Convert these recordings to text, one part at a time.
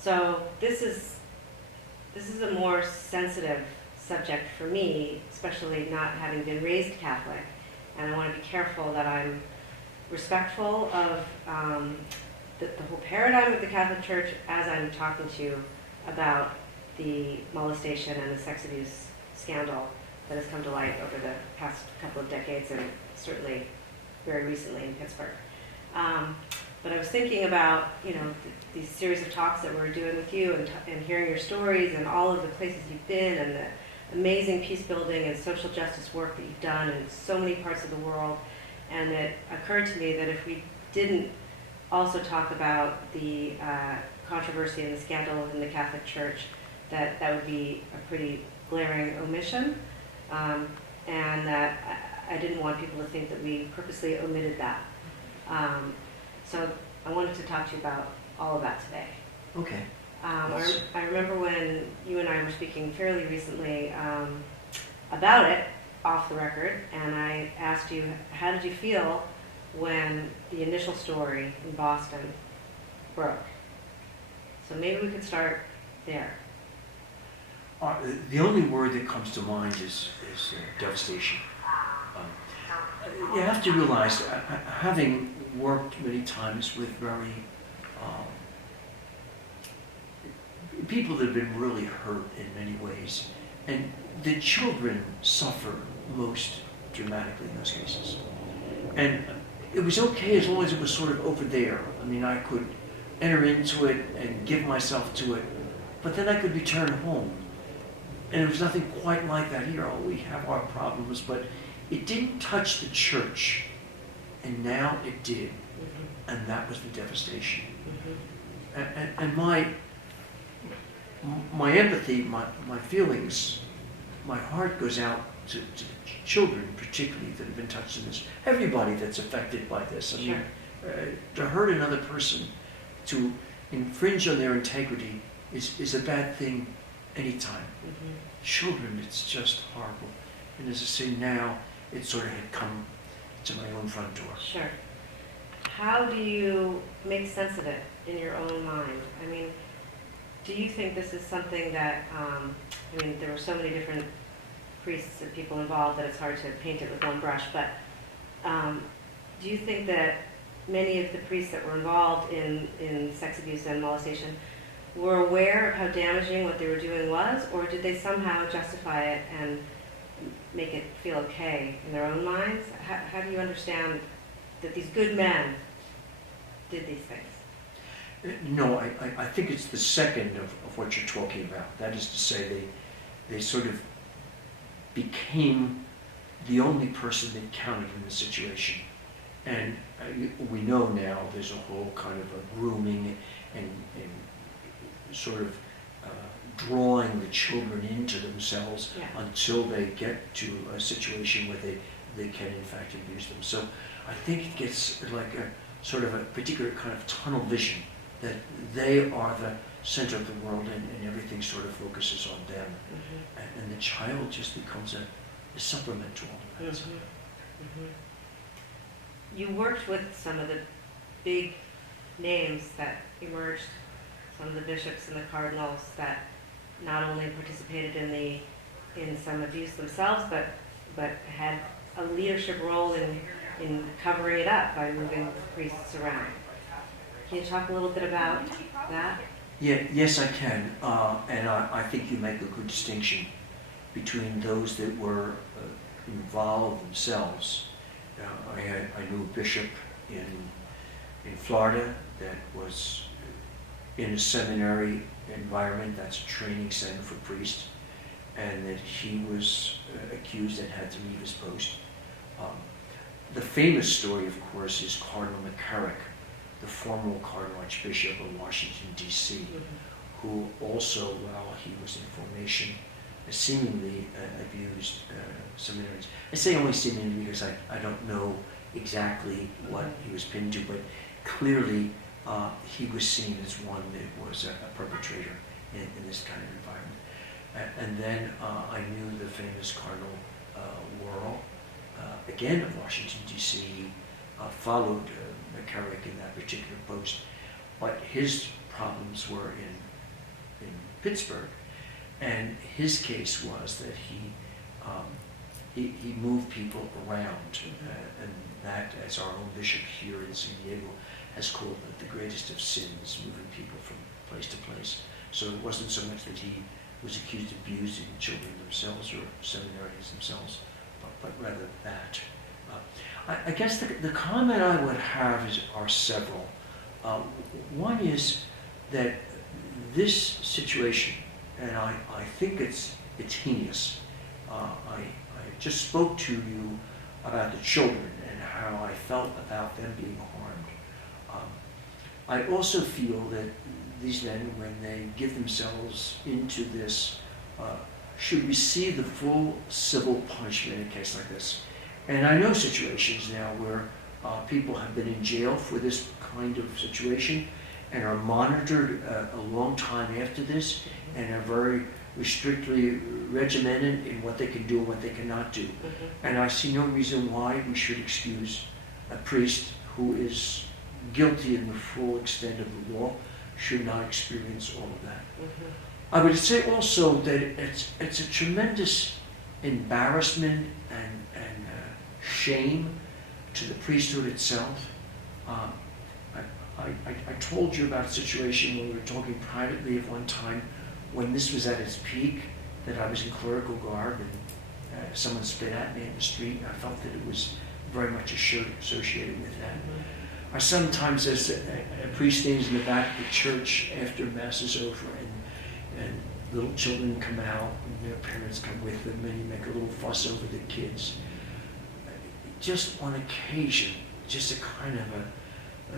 So this is a more sensitive subject for me, especially not having been raised Catholic, and I want to be careful that I'm respectful of the whole paradigm of the Catholic Church as I'm talking to you about the molestation and the sex abuse scandal that has come to light over the past couple of decades, and certainly very recently in Pittsburgh. But I was thinking about, these series of talks that we're doing with you, and hearing your stories and all of the places you've been, and the amazing peace building and social justice work that you've done in so many parts of the world. And it occurred to me that if we didn't also talk about the controversy and the scandal in the Catholic Church, that would be a pretty glaring omission, and that I didn't want people to think that we purposely omitted that. So I wanted to talk to you about all of that today. Okay. I remember when you and I were speaking fairly recently about it off the record, and I asked you, how did you feel when the initial story in Boston broke? So maybe we could start there. The only word that comes to mind is devastation. You have to realize, having worked many times with very people that have been really hurt in many ways, and the children suffer most dramatically in those cases. And it was okay as long as it was sort of over there. I mean, I could enter into it and give myself to it, but then I could return home. And it was nothing quite like that here. Oh, we have our problems, but it didn't touch the church. And now it did. Mm-hmm. And that was the devastation. Mm-hmm. And my empathy, my feelings, my heart goes out to children, particularly, that have been touched in this. Everybody that's affected by this. I mean, to hurt another person, to infringe on their integrity is a bad thing anytime. Mm-hmm. Children, it's just horrible. And as I say now, it sort of had come to my own front door. Sure. How do you make sense of it in your own mind? I mean, do you think this is something that, there were so many different priests and people involved that it's hard to paint it with one brush, but do you think that many of the priests that were involved in sex abuse and molestation were aware of how damaging what they were doing was, or did they somehow justify it and make it feel okay in their own minds? How do you understand that these good men did these things? No, I think it's the second of what you're talking about. That is to say, they sort of became the only person that counted in the situation. And we know now there's a whole kind of a grooming and sort of drawing the children into themselves until they get to a situation where they can in fact abuse them. So I think it gets like a sort of a particular kind of tunnel vision, that they are the center of the world and everything sort of focuses on them. Mm-hmm. And the child just becomes a supplement to all of that. Mm-hmm. Mm-hmm. You worked with some of the big names that emerged, some of the bishops and the cardinals that not only participated in some abuse themselves, but had a leadership role in covering it up by moving priests around. Can you talk a little bit about that? Yeah, yes, I can. And I think you make a good distinction between those that were involved themselves. I knew a bishop in Florida that was in a seminary environment, that's a training center for priests, and that he was accused and had to leave his post. The famous story, of course, is Cardinal McCarrick, the former Cardinal Archbishop of Washington, D.C., who also, while he was in formation, seemingly abused seminaries. I say only seemingly because I don't know exactly what he was pinned to, but clearly he was seen as one that was a perpetrator in this kind of environment. And then I knew the famous Cardinal Worrell, again of Washington, D.C., followed McCarrick in that particular post, but his problems were in in Pittsburgh, and his case was that he moved people around, and that, as our own bishop here in San Diego has called it, the greatest of sins, moving people from place to place. So it wasn't so much that he was accused of abusing children themselves or seminaries themselves, but rather that. I guess the comment I would have are several. One is that this situation, and I think it's heinous. I just spoke to you about the children and how I felt about them being harmed. I also feel that these men, when they give themselves into this, should receive the full civil punishment in a case like this. And I know situations now where people have been in jail for this kind of situation and are monitored a long time after this and are very strictly regimented in what they can do and what they cannot do. And I see no reason why we should excuse a priest who is guilty in the full extent of the law should not experience all of that. I would say also that it's a tremendous embarrassment and shame to the priesthood itself. I told you about a situation when we were talking privately at one time when this was at its peak, that I was in clerical garb and someone spit at me in the street, and I felt that it was very much associated with that. I sometimes, as a priest stands in the back of the church after Mass is over and little children come out and their parents come with them and you make a little fuss over the kids. Just on occasion, just a kind of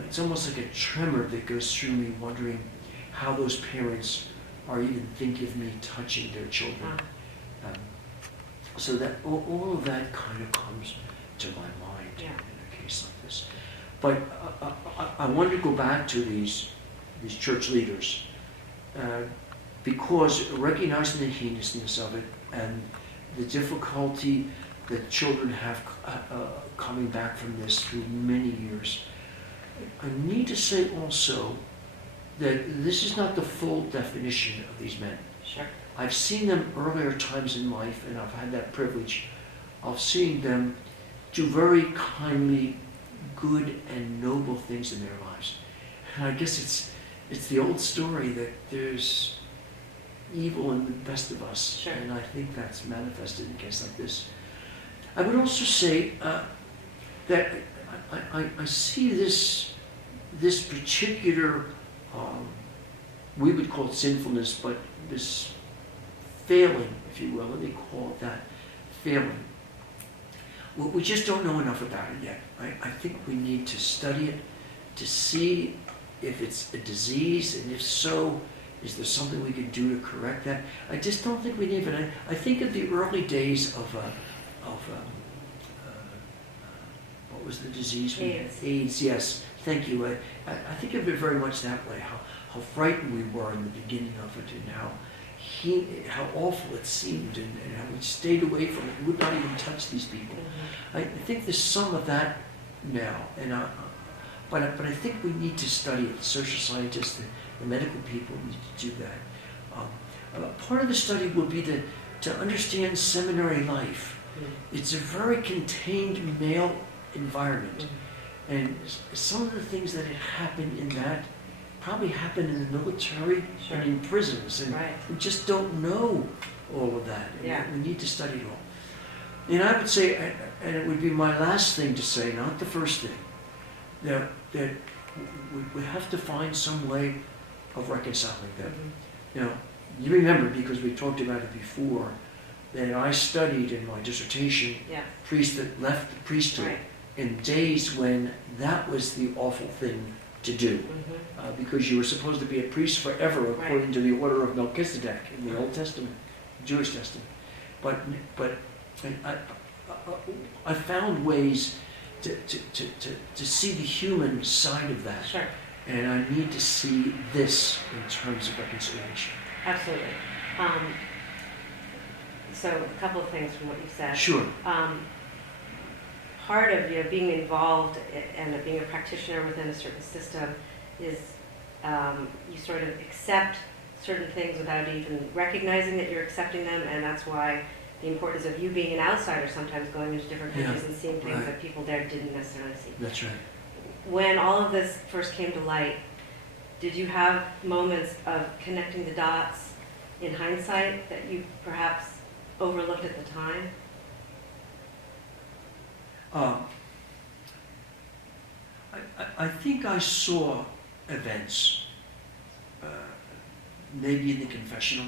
it's almost like a tremor that goes through me, wondering how those parents are even thinking of me touching their children. So that all of that kind of comes to my mind in a case like this. But I wanted to go back to these church leaders because recognizing the heinousness of it and the difficulty that children have coming back from this through many years, I need to say also that this is not the full definition of these men. Sure. I've seen them earlier times in life, and I've had that privilege of seeing them do very kindly, good and noble things in their lives. And I guess it's the old story that there's evil in the best of us, sure. And I think that's manifested in a case like this. I would also say that I see this particular, we would call it sinfulness, but this failing, if you will, let me call it that, failing. Well, we just don't know enough about it yet. I think we need to study it to see if it's a disease, and if so, is there something we can do to correct that? I just don't think we need it. I think of the early days of what was the disease? AIDS. AIDS, yes. Thank you. I think of it very much that way, how frightened we were in the beginning of it, and how awful it seemed, and how we stayed away from it. We would not even touch these people. I think there's some of that now, but I think we need to study it. The social scientists, the medical people need to do that. Part of the study will be to understand seminary life. It's a very contained male environment, and some of the things that had happened in that probably happened in the military sure. and in prisons, and we just don't know all of that. And we need to study it all. And I would say, and it would be my last thing to say, not the first thing, that we have to find some way of reconciling them. Now, you remember, because we talked about it before, that I studied in my dissertation priests that left the priesthood in days when that was the awful thing to do, because you were supposed to be a priest forever according to the order of Melchizedek in the Old Testament, Jewish Testament. But I found ways to see the human side of that, sure. And I need to see this in terms of reconciliation. Absolutely. So a couple of things from what you said. Sure. Part of being involved and being a practitioner within a certain system is you sort of accept certain things without even recognizing that you're accepting them, and that's why the importance of you being an outsider sometimes going into different countries and seeing things that people there didn't necessarily see. That's right. When all of this first came to light, did you have moments of connecting the dots in hindsight that you perhaps overlooked at the time? I think I saw events, maybe in the confessional,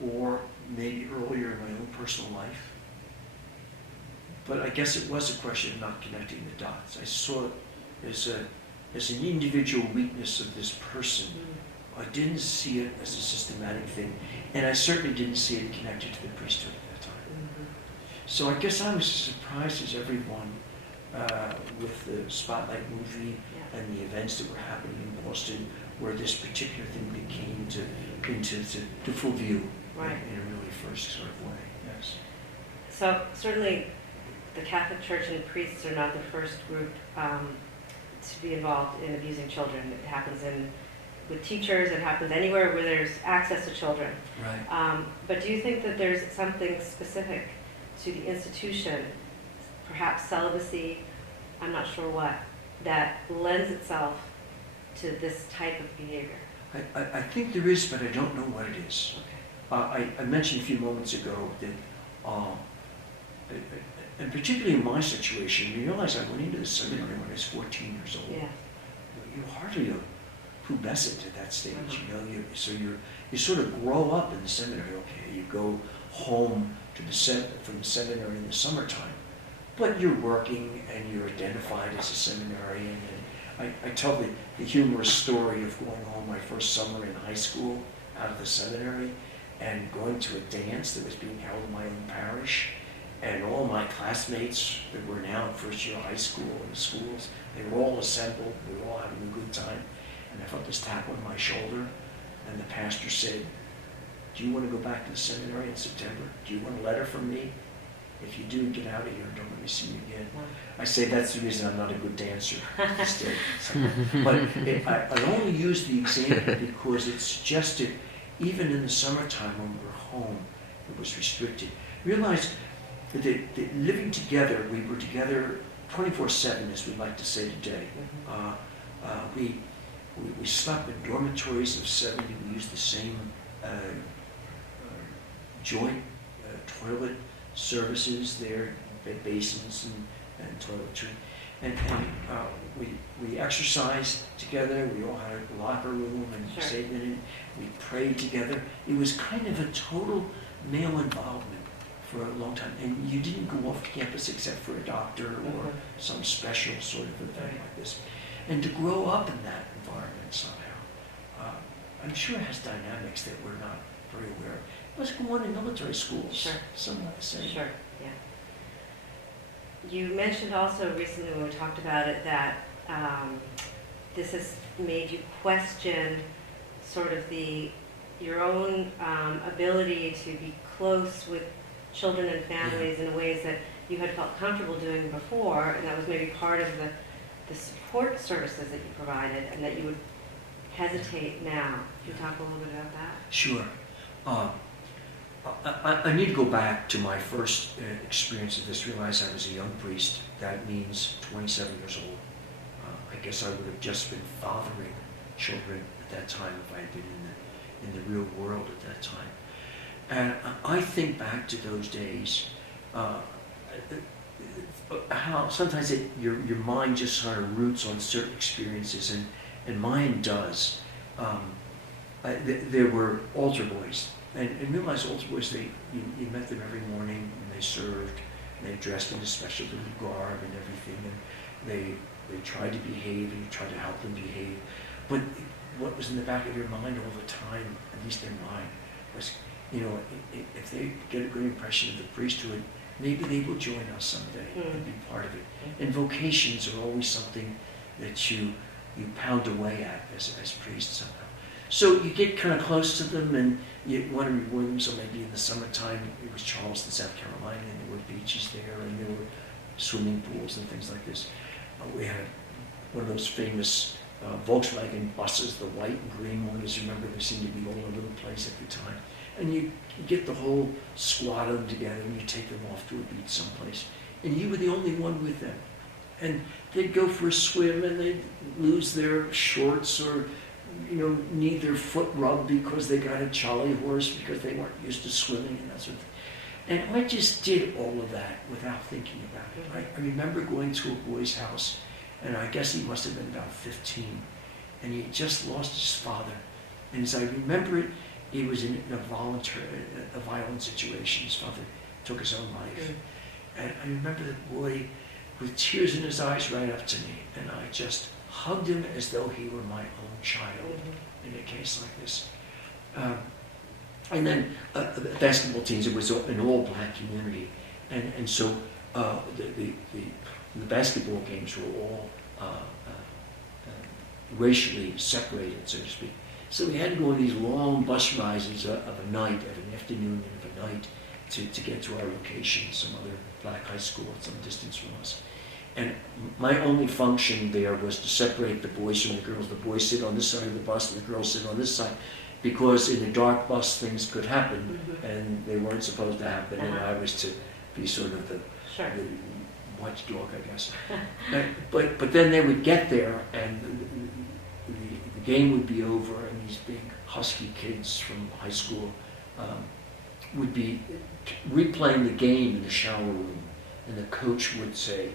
or maybe earlier in my own personal life. But I guess it was a question of not connecting the dots. I saw it as an individual weakness of this person. I didn't see it as a systematic thing, and I certainly didn't see it connected to the priesthood at that time. So I guess I was as surprised as everyone with the Spotlight movie and the events that were happening in Boston, where this particular thing came to full view in a really first sort of way. Yes. So certainly the Catholic Church and priests are not the first group to be involved in abusing children. It happens with teachers, it happens anywhere where there's access to children. Right. But do you think that there's something specific to the institution, perhaps celibacy, I'm not sure what, that lends itself to this type of behavior? I think there is, but I don't know what it is. Okay. I mentioned a few moments ago that, and particularly in my situation, you realize I went into the seminary when I was 14 years old. Yeah. You're hardly a pubescent at that stage, so you sort of grow up in the seminary. Okay, you go home to from the seminary in the summertime, but you're working and you're identified as a seminarian. And I tell the humorous story of going home my first summer in high school out of the seminary and going to a dance that was being held in my own parish, and all my classmates that were now in first year high school in the schools, they were all assembled, we were all having a good time, and I felt this tap on my shoulder, and the pastor said, "Do you want to go back to the seminary in September? Do you want a letter from me? If you do, get out of here and don't let me see you again." I say that's the reason I'm not a good dancer. But I only use the example because it suggested, even in the summertime when we were home, it was restricted. Realize that living together, we were together 24/7, as we like to say today. We slept in dormitories of 70. We used the same joint toilet services there, basins and toiletry. And we exercised together. We all had a locker room and saved in it. We prayed together. It was kind of a total male involvement for a long time. And you didn't go off campus except for a doctor or some special sort of event like this. And to grow up in that environment somehow, I'm sure it has dynamics that we're not very aware of. Let's go on in military schools. Somewhat the same. Sure, yeah. You mentioned also recently when we talked about it that this has made you question sort of your own ability to be close with children and families in ways that you had felt comfortable doing before, and that was maybe part of the support services that you provided, and that you would hesitate now. Can you talk a little bit about that? Sure. I need to go back to my first experience of this. Realize I was a young priest. That means 27 years old. I guess I would have just been fathering children at that time if I had been in the real world at that time. And I think back to those days, how sometimes your mind just sort of roots on certain experiences, and mine does. There were altar boys. And realize altar boys, you met them every morning, and they served, and they dressed in a special little garb and everything, and they tried to behave, and you tried to help them behave. But what was in the back of your mind all the time, at least in mine, was, if they get a good impression of the priesthood, maybe they will join us someday and be part of it. And vocations are always something that you pound away at as priests somehow. So you get kind of close to them, and you want to reward them. So maybe in the summertime, it was Charleston, South Carolina, and there were beaches there, and there were swimming pools and things like this. We had one of those famous Volkswagen buses, the white and green ones. Remember, they seemed to be all over the place at the time. And you get the whole squad of them together and you take them off to a beach someplace. And you were the only one with them. And they'd go for a swim and they'd lose their shorts or, need their foot rubbed because they got a Charlie horse because they weren't used to swimming and that sort of thing. And I just did all of that without thinking about it. I remember going to a boy's house, and I guess he must have been about 15, and he had just lost his father. And as I remember it, he was in a violent situation. His father took his own life. And I remember the boy with tears in his eyes right up to me, and I just hugged him as though he were my own child in a case like this. And then basketball teams, it was an all-black community. And so the basketball games were all racially separated, so to speak. So we had to go on these long bus rides of a night, of an afternoon and of a night to get to our location, some other black high school at some distance from us. And my only function there was to separate the boys from the girls. The boys sit on this side of the bus and the girls sit on this side. Because in a dark bus things could happen, and they weren't supposed to happen, and I was to be sort of the watchdog, I guess. but then they would get there, and the game would be over, and these big husky kids from high school would be replaying the game in the shower room, and the coach would say,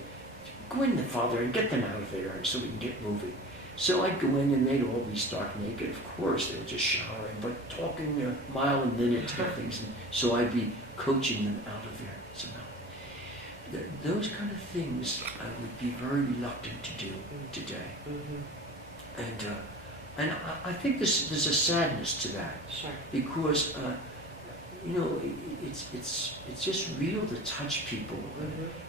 "Go in, Father, and get them out of there so we can get moving." So I'd go in and they'd all be stark naked. Of course, they were just showering, but talking a mile a minute to get things. And so I'd be coaching them out of there somehow. Those kind of things I would be very reluctant to do today. And I think there's a sadness to that. Sure. Because, it's just real to touch people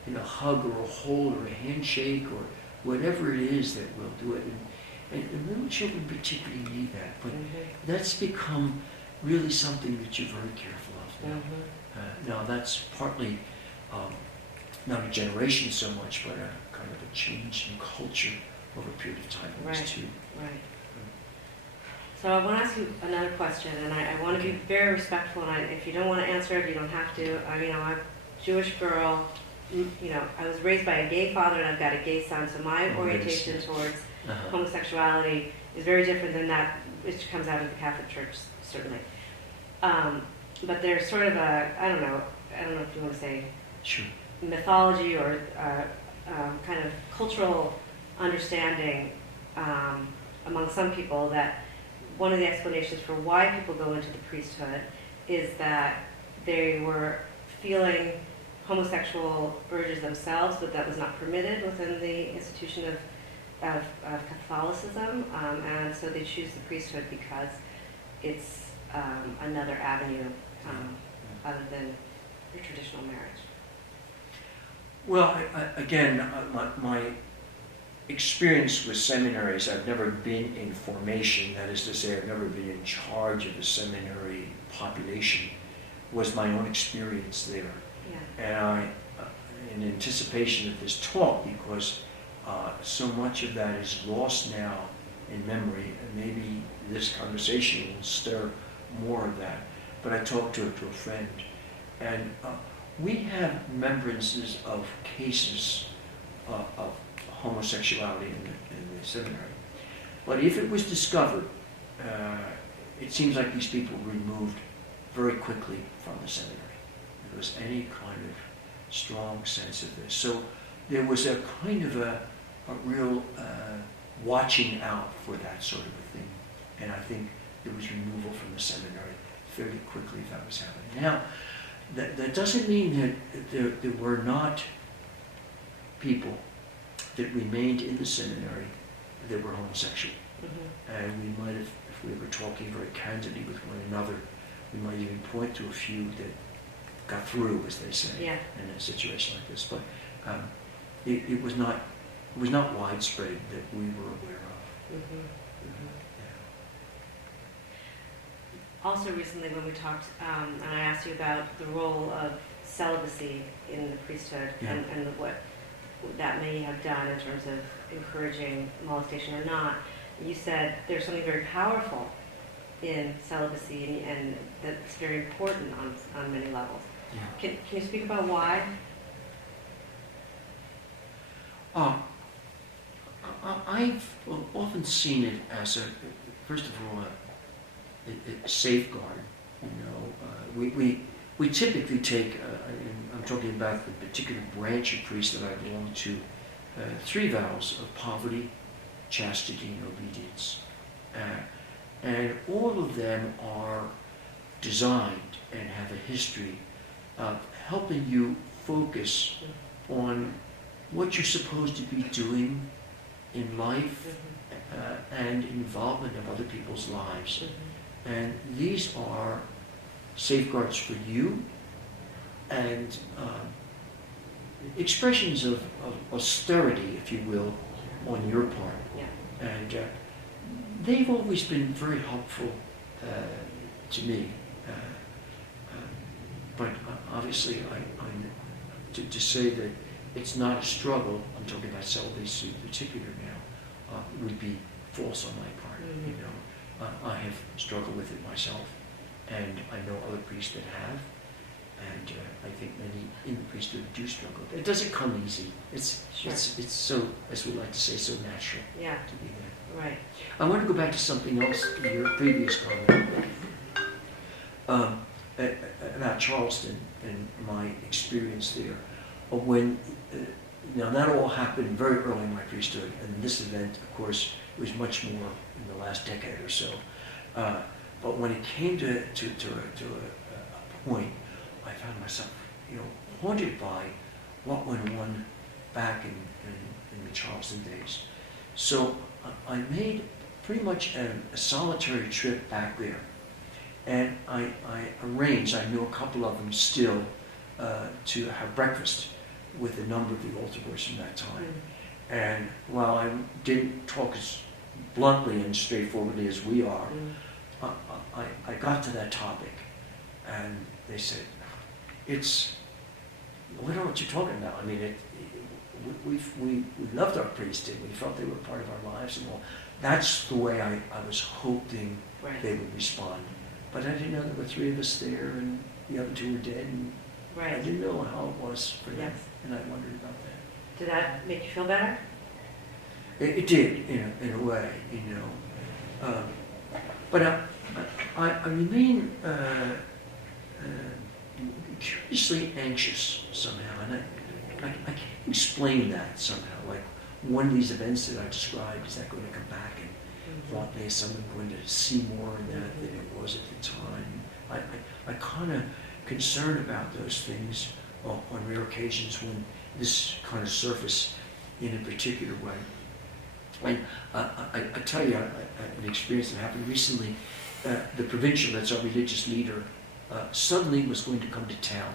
in a hug or a hold or a handshake or whatever it is that will do it. And little children particularly need that, but that's become really something that you're very careful of now. Now that's partly not a generation so much, but a kind of a change in culture over a period of time too. Right. So I want to ask you another question, and I want to be very respectful. And if you don't want to answer it, you don't have to. I'm a Jewish girl. I was raised by a gay father, and I've got a gay son. So my orientation towards homosexuality is very different than that which comes out of the Catholic Church, certainly. But there's sort of I don't know if you want to say mythology or kind of cultural understanding among some people that one of the explanations for why people go into the priesthood is that they were feeling homosexual urges themselves, but that was not permitted within the institution of Catholicism, and so they choose the priesthood because it's another avenue other than your traditional marriage. Well, my experience with seminaries, I've never been in formation, that is to say, I've never been in charge of a seminary population, was my own experience there. Yeah. And I, in anticipation of this talk, because so much of that is lost now in memory, and maybe this conversation will stir more of that. But I talked to a friend, and we have remembrances of cases of homosexuality in the seminary. But if it was discovered, it seems like these people were removed very quickly from the seminary. There was any kind of strong sense of this. So there was a kind of a real watching out for that sort of a thing. And I think there was removal from the seminary fairly quickly if that was happening. Now, that doesn't mean that there were not people that remained in the seminary that were homosexual. And we might have, if we were talking very candidly with one another, we might even point to a few that got through, as they say, in a situation like this. But it was not widespread that we were aware of. Also recently when we talked, and I asked you about the role of celibacy in the priesthood and what that may have done in terms of encouraging molestation or not, you said there's something very powerful in celibacy, and that's very important on many levels. Yeah. Can you speak about why? I've often seen it as first of all, a safeguard. We typically take, and I'm talking about the particular branch of priest that I belong to, 3 vows of poverty, chastity, and obedience. And all of them are designed and have a history of helping you focus on what you're supposed to be doing in life and involvement of other people's lives. And these are safeguards for you and expressions of austerity, if you will, on your part. Yeah. And they've always been very helpful to me. But obviously, to say that it's not a struggle, I'm talking about celibacy in particular now, would be false on my part. I have struggled with it myself, and I know other priests that have, and I think many in the priesthood do struggle. It doesn't come easy. It's so, as we like to say, so natural to be there. Right. I want to go back to something else, your previous comment, about Charleston and my experience there. When now that all happened very early in my priesthood, and this event, of course, was much more in the last decade or so. But when it came to a point, I found myself, haunted by what went on back in the Charleston days. So I made pretty much a solitary trip back there, and I arranged. I knew a couple of them still to have breakfast with a number of the altar boys from that time. And while I didn't talk as bluntly and straightforwardly as we are, I got to that topic, and they said, we don't know what you're talking about. I mean, we loved our priesthood. We felt they were part of our lives and all. That's the way I was hoping they would respond. But I didn't know there were 3 of us there, and the other 2 were dead, and I didn't know how it was for them, and I wondered about that. Did that make you feel better? It did, in a way, but I remain curiously anxious somehow, and I can't explain that somehow. Like one of these events that I described, is that going to come back and haunt me? Is someone going to see more in that than it was at the time? I kind of concerned about those things on rare occasions when this kind of surface in a particular way. And I tell you, an experience that happened recently. The provincial, that's our religious leader, suddenly was going to come to town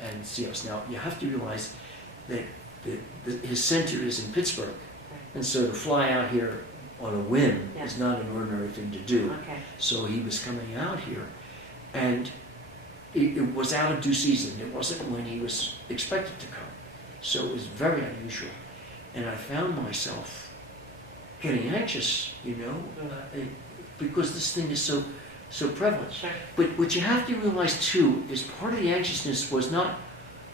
and see us. Now, you have to realize that his center is in Pittsburgh, and so to fly out here on a whim is not an ordinary thing to do. So he was coming out here, and it was out of due season. It wasn't when he was expected to come. So it was very unusual. And I found myself getting anxious, because this thing is so prevalent. But what you have to realize too is part of the anxiousness was not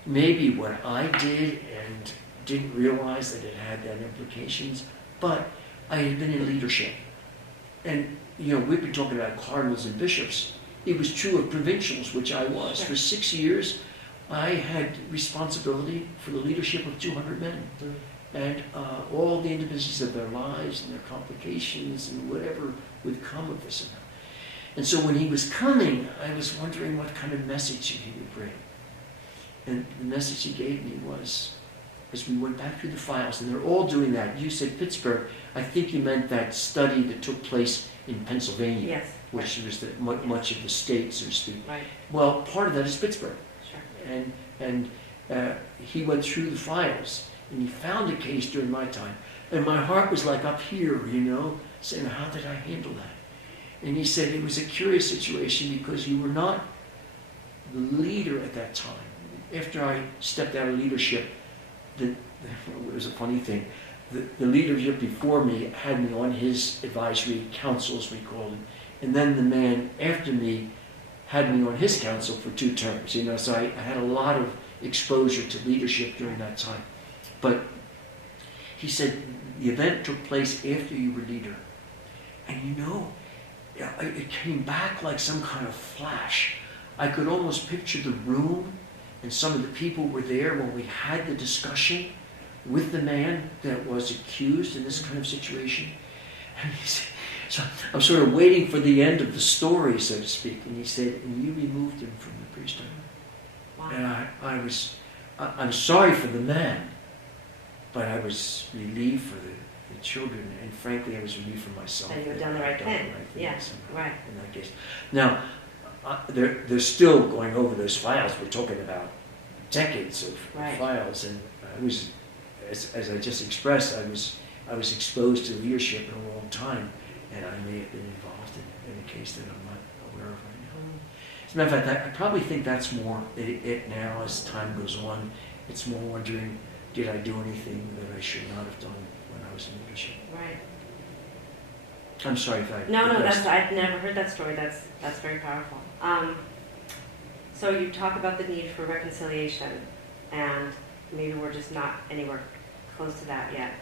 maybe what I did and didn't realize that it had that implications, but I had been in leadership. And we've been talking about cardinals and bishops. It was true of provincials, which I was. For 6 years, I had responsibility for the leadership of 200 men. And all the intricacies of their lives and their complications and whatever would come of this. And so when he was coming, I was wondering what kind of message he would bring. And the message he gave me was, as we went back through the files, and they're all doing that. You said Pittsburgh. I think you meant that study that took place in Pennsylvania, which was much of the state, so to speak. Well, part of that is Pittsburgh. And he went through the files, and he found a case during my time. And my heart was like up here, saying, how did I handle that? And he said it was a curious situation because you were not the leader at that time. After I stepped out of leadership, it was a funny thing. the leadership before me had me on his advisory council, as we called it, and then the man after me had me on his council for 2 terms. So I had a lot of exposure to leadership during that time. But he said the event took place after you were leader, and it came back like some kind of flash. I could almost picture the room, and some of the people were there when we had the discussion with the man that was accused in this kind of situation. And he said, so I'm sort of waiting for the end of the story, so to speak. And he said, and you removed him from the priesthood. Wow. And I'm sorry for the man, but I was relieved for the children, and frankly, I was relieved for myself. And you had done the right thing. Yes, right. In that case. Now, they're still going over those files. We're talking about decades of files, and I was, as I just expressed, I was exposed to leadership in a long time, and I may have been involved in a case that I'm not aware of right now. As a matter of fact, I probably think that's more it now as time goes on. It's more wondering, did I do anything that I should not have done when I was in leadership? Right. I'm sorry if I... No, I've never heard that story. That's very powerful. So you talk about the need for reconciliation, and maybe we're just not anywhere close to that yet.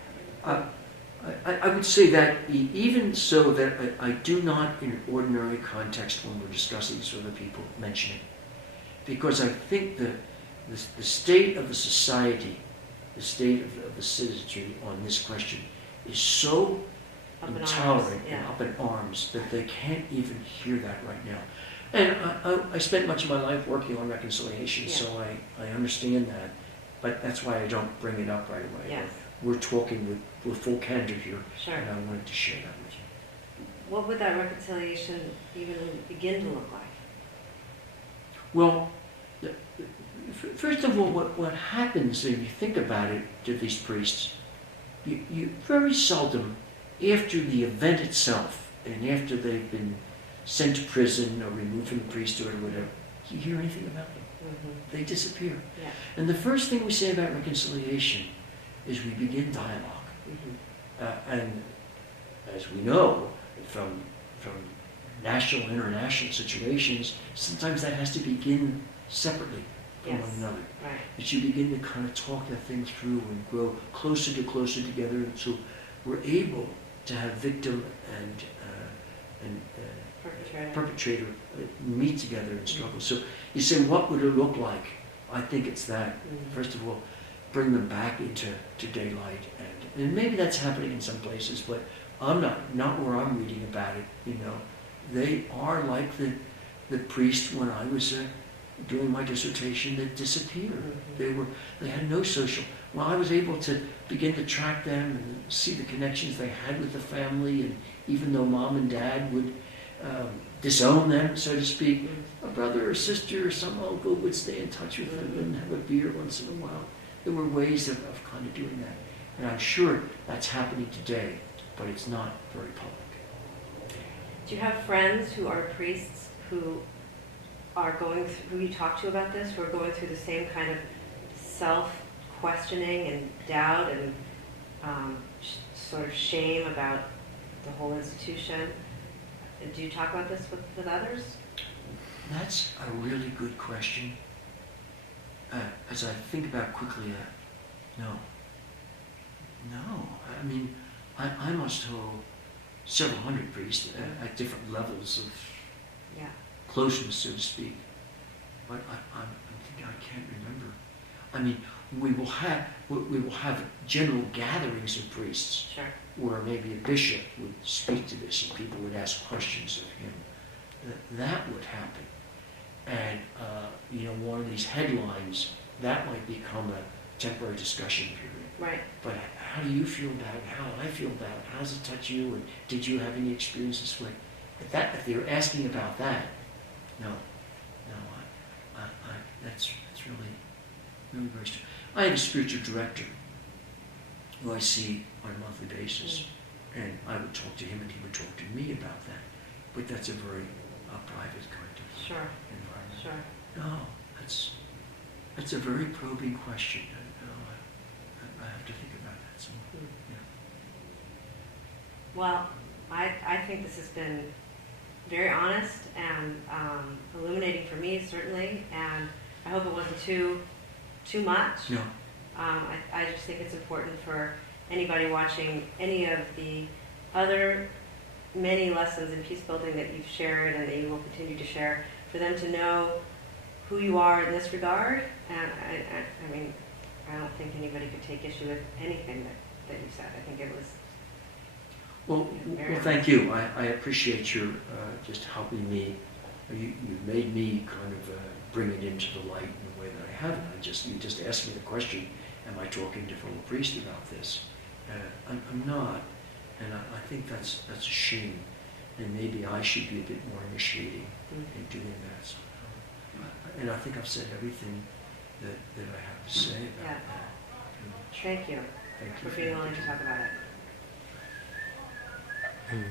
I would say that even so that I do not, in an ordinary context when we're discussing this with other people, mention it. Because I think the state of the society, the state of the citizenry on this question is so intolerant and up in arms that they can't even hear that right now. And I spent much of my life working on reconciliation, so I understand that. But that's why I don't bring it up right away. Yes. We're talking with full candor here, sure. And I wanted to share that with you. What would that reconciliation even begin to look like? Well, first of all, what happens if you think about it to these priests, you very seldom, after the event itself, and after they've been sent to prison or removed from the priesthood or whatever, you hear anything about them. Mm-hmm. They disappear. Yeah. And the first thing we say about reconciliation is we begin dialogue. Mm-hmm. And as we know from national and international situations, sometimes that has to begin separately from one another. Right. That you begin to kind of talk that thing through and grow closer together until we're able to have victim and perpetrator meet together and struggle. So you say, what would it look like? I think it's that. Mm-hmm. First of all, bring them back into daylight, and maybe that's happening in some places, but I'm not where I'm reading about it. They are like the priest when I was doing my dissertation that disappeared. Mm-hmm. They had no social. Well, I was able to begin to track them and see the connections they had with the family, and even though mom and dad would disown them, so to speak, a brother or sister or some uncle would stay in touch with them and have a beer once in a while. There were ways of kind of doing that. And I'm sure that's happening today, but it's not very public. Do you have friends who are priests who you talk to about this, who are going through the same kind of self-questioning and doubt and sort of shame about the whole institution? Do you talk about this with others? That's a really good question. As I think about quickly, no. I mean, I must know several hundred priests at different levels of closeness, so to speak. But I'm thinking I can't remember. I mean, we will have general gatherings of priests, sure, where maybe a bishop would speak to this and people would ask questions of him. That would happen. And, one of these headlines, that might become a temporary discussion period. Right. But how do you feel about it? How do I feel about it? How does it touch you? And did you have any experience this way? If they're asking about that, no, that's really very strange. I have a spiritual director who I see on a monthly basis, and I would talk to him and he would talk to me about that. But that's a very private kind of environment. Sure. No, that's a very probing question. I have to think about that. So, Mm. yeah. Well, I think this has been very honest and illuminating for me, certainly, and I hope it wasn't too much. No. I just think it's important for anybody watching any of the other many lessons in peace building that you've shared and that you will continue to share, for them to know who you are in this regard. And I mean, I don't think anybody could take issue with anything that you said. I think it was Well, very well, thank you. I appreciate your just helping me. You made me kind of bring it into the light in a way that I haven't. You just asked me the question, am I talking to fellow priests about this? I'm not, and I think that's a shame, and maybe I should be a bit more initiating in doing that. So, and I think I've said everything that I have to say about Yeah. that. Thank you Thank you for being willing to talk about it. Hmm.